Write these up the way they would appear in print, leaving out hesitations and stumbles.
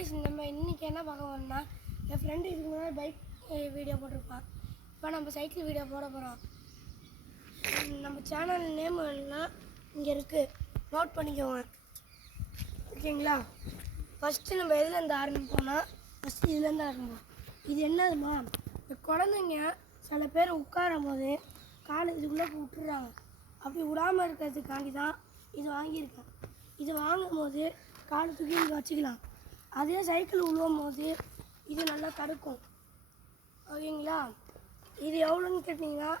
நம்ம இன்றைக்கி என்ன பார்க்க போகிறோம்னா, என் ஃப்ரெண்டு இதுக்கு முன்னாடி பைக் வீடியோ போட்டிருப்பான். இப்போ நம்ம சைக்கிள் வீடியோ போட போகிறோம். நம்ம சேனல் நேம் எல்லாம் இங்கே இருக்குது, நோட் பண்ணிக்கோங்க. ஓகேங்களா? ஃபஸ்ட்டு நம்ம எதுலேருந்து ஆரம்பிப்போம்னா, ஃபஸ்ட்டு இதுலேருந்து ஆரம்பிப்போம். இது என்னதுமா, இந்த குழந்தைங்க சில பேர் உட்காரும் போது காலை இதுக்குள்ளே விட்டுறாங்க. அப்படி விடாமல் இருக்கிறதுக்காண்டி தான் இது வாங்கியிருக்கேன். இது வாங்கும் போது காலை தூக்கி இங்கே வச்சுக்கலாம். அதே சைக்கிள் விழுவும் போது இது நல்லா தடுக்கும். ஓகேங்களா? இது எவ்வளோன்னு கேட்டிங்கன்னா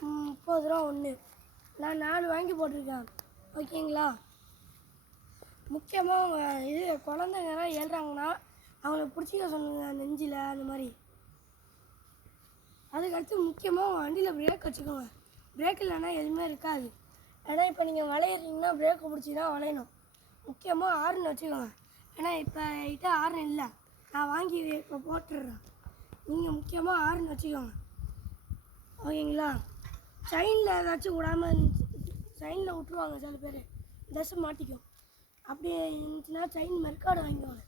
30 ரூபா ஒன்று. நான் 4 வாங்கி போட்டிருக்கேன். ஓகேங்களா? முக்கியமாக அவங்க இது குழந்தைங்கலாம் ஏறுறாங்கன்னா அவங்கள பிடிச்சிக்க சொல்லுங்க, நெஞ்சில் அந்த மாதிரி. அதுக்கடுத்து முக்கியமாக வண்டியில் பிரேக் வச்சுக்கோங்க. பிரேக் இல்லைன்னா எதுவுமே இருக்காது. ஏன்னா இப்போ நீங்கள் வளையிறீங்கன்னா பிரேக்கை பிடிச்சி தான் வளையணும். முக்கியமாக ஹார்ன் வச்சுக்கோங்க. ஏன்னா இப்போ கிட்ட ஹார்ன் இல்லை, நான் வாங்கி இப்போ போட்டுடுறேன். நீங்கள் முக்கியமாக ஹார்ன் வச்சுக்கோங்க. ஓகேங்களா? செயினில் ஏதாச்சும் விடாமல் இருந்துச்சு, செயினில் விட்டுருவாங்க சில பேர், ட்ரெஸ்ஸு மாட்டிக்கும். அப்படி இருந்துச்சுன்னா செயின் மெர்க்காடு வாங்கிக்கோங்க.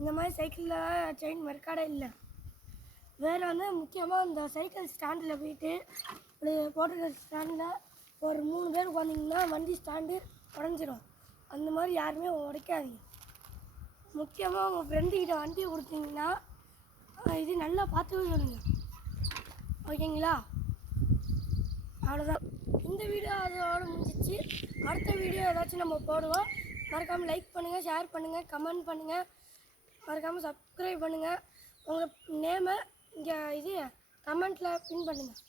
இந்த மாதிரி சைக்கிளில் செயின் மெர்க்காடே இல்லை. வேறு வந்து முக்கியமாக இந்த சைக்கிள் ஸ்டாண்டில் போயிட்டு போட்டுருக்க ஸ்டாண்டில் ஒரு 3 பேர் உட்காந்திங்கன்னா வண்டி ஸ்டாண்டு உடஞ்சிரும். அந்த மாதிரி யாருமே உடைக்காதீங்க. முக்கியமாக உங்கள் ஃப்ரெண்டுக்கிட்ட வண்டியை கொடுத்தீங்கன்னா இது நல்லா பார்த்துக்க சொல்லுங்கள். ஓகேங்களா? அவ்வளோதான். இந்த வீடியோ அதோட முடிஞ்சிச்சு. அடுத்த வீடியோ ஏதாச்சும் நம்ம போடுவோம். மறக்காமல் லைக் பண்ணுங்கள், ஷேர் பண்ணுங்கள், கமெண்ட் பண்ணுங்கள், மறக்காமல் சப்ஸ்கிரைப் பண்ணுங்கள். உங்கள் நேமை இங்கே இது கமெண்ட்டில் பின் பண்ணுங்கள்.